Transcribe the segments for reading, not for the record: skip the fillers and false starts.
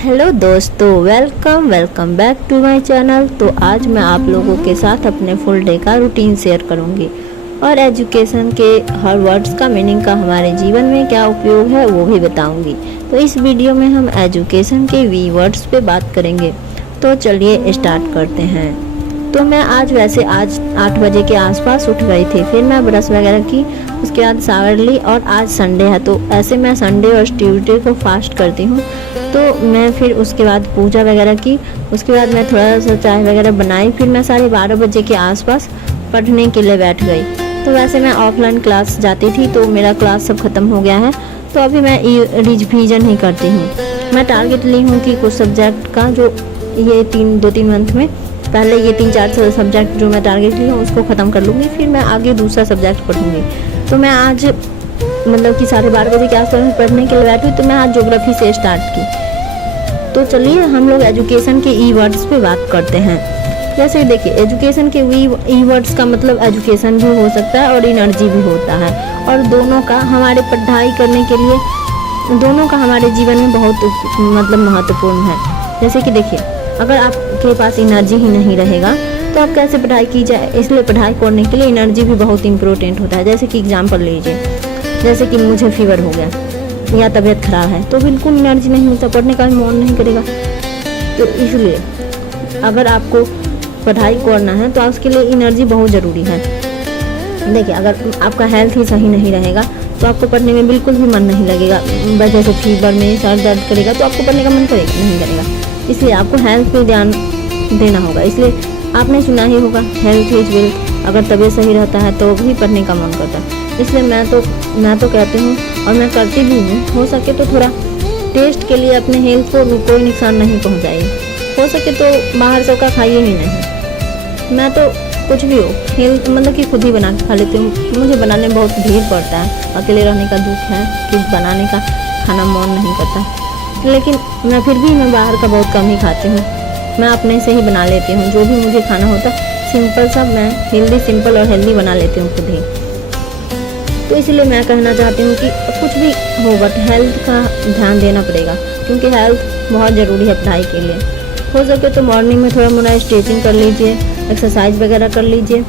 Hello दोस्तों, welcome welcome back to my channel. तो आज मैं आप लोगों के साथ अपने फुल डे का रूटीन शेयर करूंगी और एजुकेशन के हर वर्ड्स का मीनिंग का हमारे जीवन में क्या उपयोग है वो भी बताऊंगी। तो इस वीडियो में हम एजुकेशन के वी वर्ड्स पे बात करेंगे। तो चलिए स्टार्ट करते हैं। तो मैं आज 8 बजे के आसपास उठ गई थी। फिर मैं ब्रश वगैरह की, उसके बाद शावर ली और आज संडे है तो ऐसे मैं संडे और ट्यूसडे को फास्ट करती हूँ। तो मैं फिर उसके बाद पूजा वगैरह की, उसके बाद मैं थोड़ा सा चाय वगैरह बनाई। फिर मैं 12:30 बजे के आसपास पढ़ने के लिए बैठ गई। तो वैसे मैं ऑफलाइन क्लास जाती थी तो मेरा क्लास सब ख़त्म हो गया है, तो अभी मैं रिविजन ही करती हूँ। मैं टारगेट ली हूँ कि कुछ सब्जेक्ट का जो ये 2-3 मंथ में पहले ये 3-4 सब्जेक्ट जो मैं टारगेट ली हूँ उसको ख़त्म कर लूँगी। फिर मैं आगे दूसरा सब्जेक्ट पढ़ूँगी। तो मैं आज मतलब कि 12:30 बजे के आसपास पढ़ने के लिए बैठी, तो मैं आज ज्योग्राफी से स्टार्ट की। तो चलिए हम लोग एजुकेशन के ई वर्ड्स पे बात करते हैं। जैसे देखिए, एजुकेशन के ई वर्ड्स का मतलब एजुकेशन भी हो सकता है और एनर्जी भी होता है, और दोनों का हमारे पढ़ाई करने के लिए दोनों का हमारे जीवन में बहुत मतलब महत्वपूर्ण है। जैसे कि देखिए, अगर आपके पास एनर्जी ही नहीं रहेगा तो आप कैसे पढ़ाई की जाए, इसलिए पढ़ाई करने के लिए एनर्जी भी बहुत इंपॉर्टेंट होता है। जैसे कि एग्जाम्पल लीजिए, जैसे कि मुझे फीवर हो गया या तबीयत खराब है तो बिल्कुल एनर्जी नहीं मिलता, पढ़ने का भी मन नहीं करेगा। तो इसलिए अगर आपको पढ़ाई करना है तो उसके लिए एनर्जी बहुत ज़रूरी है। देखिए, अगर आपका हेल्थ ही सही नहीं रहेगा तो आपको पढ़ने में बिल्कुल भी मन नहीं लगेगा। जैसे फीवर में सर दर्द करेगा तो आपको पढ़ने का मन करेगा नहीं करेगा। इसलिए आपको हेल्थ पे ध्यान देना होगा। इसलिए आपने सुना ही होगा, हेल्थ इज वेल्थ। अगर तबीयत सही रहता है तो भी पढ़ने का मन करता है। इसलिए मैं तो कहती हूँ और मैं करती भी हूँ, हो सके तो थोड़ा टेस्ट के लिए अपने हेल्थ को कोई नुकसान नहीं पहुँचाइए। हो सके तो बाहर से का खाइए ही नहीं। मैं तो कुछ भी हो हेल्थ मतलब कि खुद ही बना के खा लेती हूँ। मुझे बनाने में बहुत भीड़ पड़ता है, अकेले रहने का दुख है कि बनाने का खाना मन नहीं करता। लेकिन मैं बाहर का बहुत कम ही खाती हूँ। मैं अपने से ही बना लेती हूँ, जो भी मुझे खाना होता सिंपल सा मैं हेल्दी, सिंपल और हेल्दी बना लेती हूँ खुद ही। तो इसलिए मैं कहना चाहती हूँ कि कुछ भी हो बट हेल्थ का ध्यान देना पड़ेगा, क्योंकि हेल्थ बहुत ज़रूरी है पढ़ाई के लिए। हो सके तो मॉर्निंग में थोड़ा मोड़ा स्ट्रेचिंग कर लीजिए, एक्सरसाइज वगैरह कर लीजिए,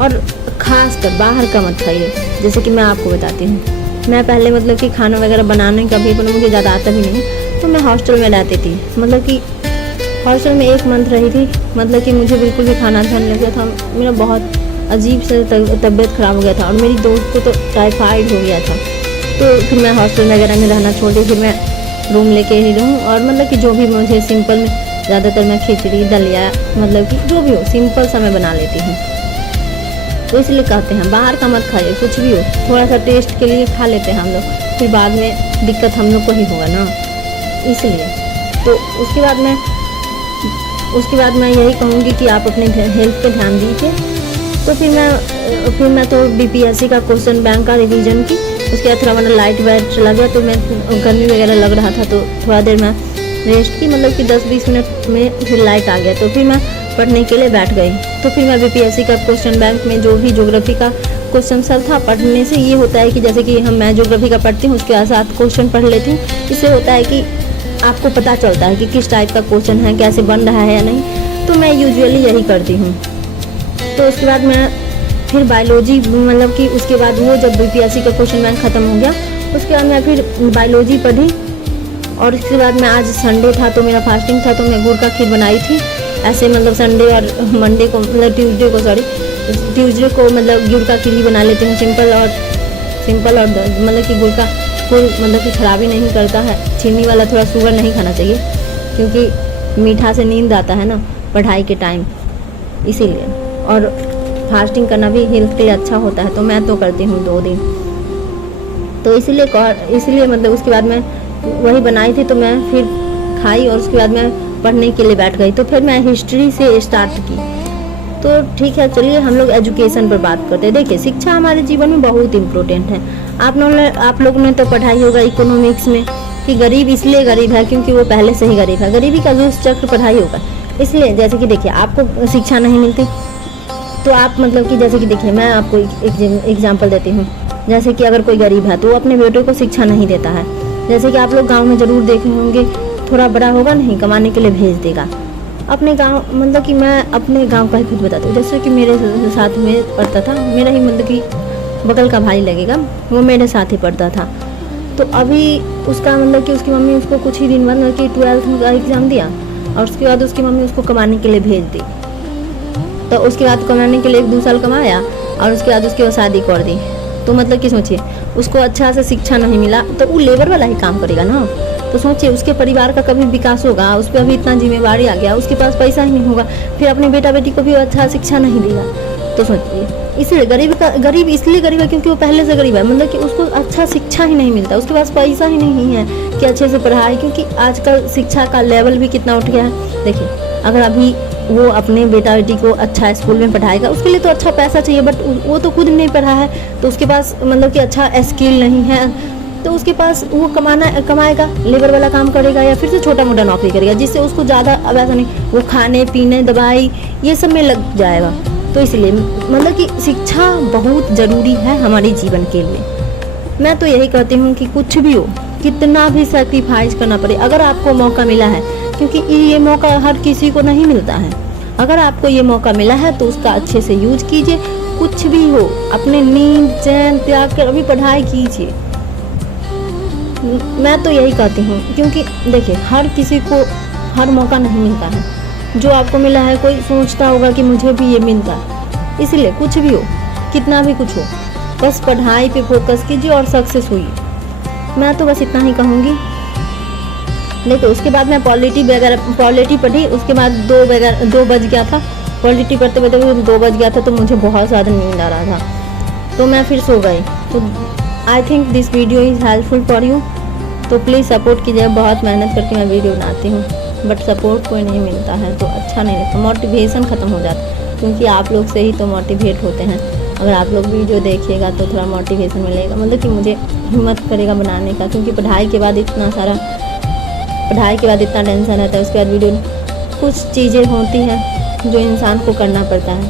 और ख़ास कर बाहर का मत खाइए। जैसे कि मैं आपको बताती हूँ, मैं पहले मतलब कि खाना वगैरह बनाने का भी मुझे ज़्यादा आता भी नहीं, तो मैं हॉस्टल में रहती थी। मतलब कि हॉस्टल में 1 मंथ रही थी। मतलब कि मुझे बिल्कुल भी खाना अच्छा नहीं लगता था। मेरा बहुत अजीब से तबीयत ख़राब हो गया था और मेरी दोस्त को तो टाइफाइड हो गया था। तो फिर मैं हॉस्टल वगैरह में रहना छोड़ दी। फिर मैं रूम लेके ही रहूँ, और मतलब कि जो भी मुझे सिंपल में ज़्यादातर मैं खिचड़ी दलिया मतलब कि जो भी हो सिंपल सा मैं बना लेती हूँ। तो इसलिए कहते हैं बाहर का मत खाइए, कुछ भी हो थोड़ा सा टेस्ट के लिए खा लेते हैं हम लोग, फिर बाद में दिक्कत हम लोग को ही होगा ना। इसलिए तो उसके बाद मैं यही कहूँगी कि आप अपने हेल्थ पे ध्यान दीजिए। तो फिर मैं तो बीपीएससी का क्वेश्चन बैंक का रिवीजन की। उसके बाद थोड़ा मतलब लाइट वाइट चला गया, तो मैं गर्मी वगैरह लग रहा था तो थोड़ा देर मैं रेस्ट की, मतलब कि 10-20 मिनट में फिर लाइट आ गया। तो फिर मैं पढ़ने के लिए बैठ गई। तो फिर मैं बीपीएससी का क्वेश्चन बैंक में जो भी ज्योग्राफी का क्वेश्चन सब था, पढ़ने से ये होता है कि जैसे कि मैं ज्योग्राफी का पढ़ती हूँ उसके साथ क्वेश्चन पढ़ लेती हूँ। इससे होता है कि आपको पता चलता है कि किस टाइप का क्वेश्चन है, कैसे बन रहा है या नहीं। तो मैं यूजुअली यही करती हूँ। तो उसके बाद मैं फिर बायोलॉजी मतलब कि उसके बाद वो जब बीपीएससी का क्वेश्चन बैंक ख़त्म हो गया उसके बाद मैं फिर बायोलॉजी पढ़ी। और उसके बाद मैं आज संडे था तो मेरा फास्टिंग था, तो मैं गुड़ का खीर बनाई थी। ऐसे मतलब संडे और मंडे को मतलब ट्यूसडे को मतलब गुड़ का खीर ही बना लेती हूँ, सिंपल और मतलब कि गुड़ का कोई मतलब कि खराबी नहीं करता है। चीनी वाला थोड़ा शुगर नहीं खाना चाहिए, क्योंकि मीठा से नींद आता है ना पढ़ाई के टाइम, इसीलिए। और फास्टिंग करना भी हेल्थ के लिए अच्छा होता है, तो मैं तो करती हूँ 2 दिन। तो इसलिए मतलब उसके बाद मैं वही बनाई थी तो मैं फिर खाई और उसके बाद मैं पढ़ने के लिए बैठ गई। तो फिर मैं हिस्ट्री से स्टार्ट की। तो ठीक है, चलिए हम लोग एजुकेशन पर बात करते हैं। देखिए, शिक्षा हमारे जीवन में बहुत इम्पोर्टेंट है। आप लोगों ने तो पढ़ाई होगा इकोनॉमिक्स में कि गरीब इसलिए गरीब है क्योंकि वो पहले से ही गरीब है। गरीबी का दुष्ट चक्र पढ़ाई होगा। इसलिए जैसे कि देखिए, आपको शिक्षा नहीं मिलती तो आप मतलब कि जैसे कि देखिए, मैं आपको एक एग्जाम्पल देती हूँ। जैसे कि अगर कोई गरीब है तो वो अपने बेटे को शिक्षा नहीं देता है। जैसे कि आप लोग गांव में ज़रूर देखे होंगे थोड़ा बड़ा होगा नहीं कमाने के लिए भेज देगा अपने गांव। मतलब कि मैं अपने गांव का ही खुद बताती हूँ। जैसे कि मेरे साथ में पढ़ता था, मेरा ही मतलब कि बगल का भाई लगेगा, वो मेरे साथ ही पढ़ता था। तो अभी उसका मतलब कि उसकी मम्मी उसको कुछ ही दिन बाद मतलब कि 12th का एग्ज़ाम दिया और उसके बाद उसकी मम्मी उसको कमाने के लिए भेज दी। तो उसके बाद कमाने के लिए 1-2 साल कमाया और उसके बाद उसकी वो शादी कर दी। तो मतलब कि सोचिए उसको अच्छा से शिक्षा नहीं मिला तो वो लेबर वाला ही काम करेगा ना। तो सोचिए उसके परिवार का कभी विकास होगा, उस पर अभी इतना जिम्मेवारी आ गया, उसके पास पैसा ही नहीं होगा, फिर अपने बेटा बेटी को भी अच्छा शिक्षा नहीं देगा। तो सोचिए इसलिए गरीब इसलिए गरीब है क्योंकि वो पहले से गरीब है। मतलब कि उसको अच्छा शिक्षा ही नहीं मिलता, उसके पास पैसा ही नहीं है कि अच्छे से पढ़ाए। क्योंकि आजकल शिक्षा का लेवल भी कितना उठ गया है। देखिए अगर अभी वो अपने बेटा बेटी को अच्छा स्कूल में पढ़ाएगा उसके लिए तो अच्छा पैसा चाहिए, बट वो तो खुद नहीं पढ़ा है तो उसके पास मतलब कि अच्छा स्किल नहीं है। तो उसके पास वो कमाएगा, लेबर वाला काम करेगा या फिर से छोटा मोटा नौकरी करेगा, जिससे उसको ज़्यादा अब ऐसा नहीं वो खाने पीने दवाई ये सब में लग जाएगा। तो इसलिए मतलब कि शिक्षा बहुत ज़रूरी है हमारे जीवन के लिए। मैं तो यही कहती हूँ कि कुछ भी हो, कितना भी सेक्रीफाइस करना पड़े, अगर आपको मौका मिला है, क्योंकि ये मौका हर किसी को नहीं मिलता है, अगर आपको ये मौका मिला है तो उसका अच्छे से यूज कीजिए। कुछ भी हो अपने नींद चैन त्याग कर अभी पढ़ाई कीजिए। मैं तो यही कहती हूँ क्योंकि देखिए हर किसी को हर मौका नहीं मिलता है। जो आपको मिला है कोई सोचता होगा कि मुझे भी ये मिलता है। इसलिए कुछ भी हो, कितना भी कुछ हो, बस पढ़ाई पे फोकस कीजिए और सक्सेस होइए। मैं तो बस इतना ही कहूँगी। देखो उसके बाद मैं पॉलिटी पढ़ी, उसके बाद 2 बज गया था। पॉलिटी पढ़ते पढ़ते 2 बज गया था तो मुझे बहुत ज़्यादा नींद आ रहा था तो मैं फिर सो गई। तो I think this video is helpful for you. तो प्लीज़ सपोर्ट कीजिए। बहुत मेहनत करके मैं वीडियो बनाती हूँ बट सपोर्ट कोई नहीं मिलता है तो अच्छा नहीं लगता, मोटिवेशन ख़त्म हो जाता है। क्योंकि आप लोग से ही तो मोटिवेट होते हैं। अगर आप लोग वीडियो देखिएगा तो थोड़ा मोटिवेशन मिलेगा, मतलब कि मुझे हिम्मत करेगा बनाने का। क्योंकि पढ़ाई के बाद इतना टेंशन रहता है, उसके बाद वीडियो कुछ चीज़ें होती हैं जो इंसान को करना पड़ता है।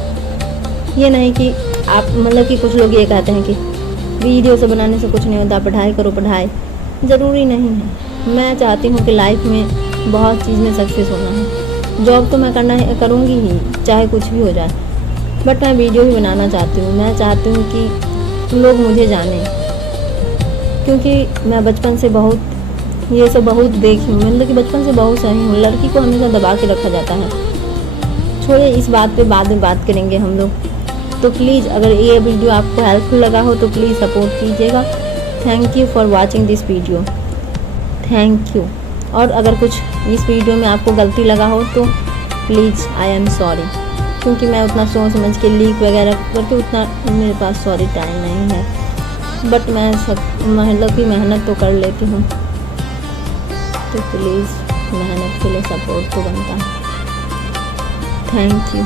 ये नहीं कि आप मतलब कि कुछ लोग ये कहते हैं कि वीडियो से बनाने से कुछ नहीं होता, पढ़ाई करो। पढ़ाई ज़रूरी नहीं है। मैं चाहती हूँ कि लाइफ में बहुत चीज़ में सक्सेस होना है। जॉब तो मैं करूँगी ही चाहे कुछ भी हो जाए, बट मैं वीडियो भी बनाना चाहती हूँ। मैं चाहती हूँ कि लोग मुझे जानें, क्योंकि मैं बचपन से ये सब बहुत देखी हूँ। मतलब कि बचपन से बहुत सही हूँ। लड़की को हमेशा दबा के रखा जाता है। छोड़िए इस बात पे बाद में बात करेंगे हम लोग। तो प्लीज़ अगर ये वीडियो आपको हेल्पफुल लगा हो तो प्लीज़ सपोर्ट कीजिएगा। Thank you for watching this video, thank you. और अगर कुछ इस वीडियो में आपको गलती लगा हो तो प्लीज़ आई एम सॉरी, क्योंकि मैं उतना सोच समझ के लीक वगैरह करके उतना मेरे पास सॉरी टाइम नहीं है। बट मैं मतलब कि मेहनत तो कर लेती हूँ, तो प्लीज़ मेहनत के लिए सपोर्ट तो बनता है। Thank you.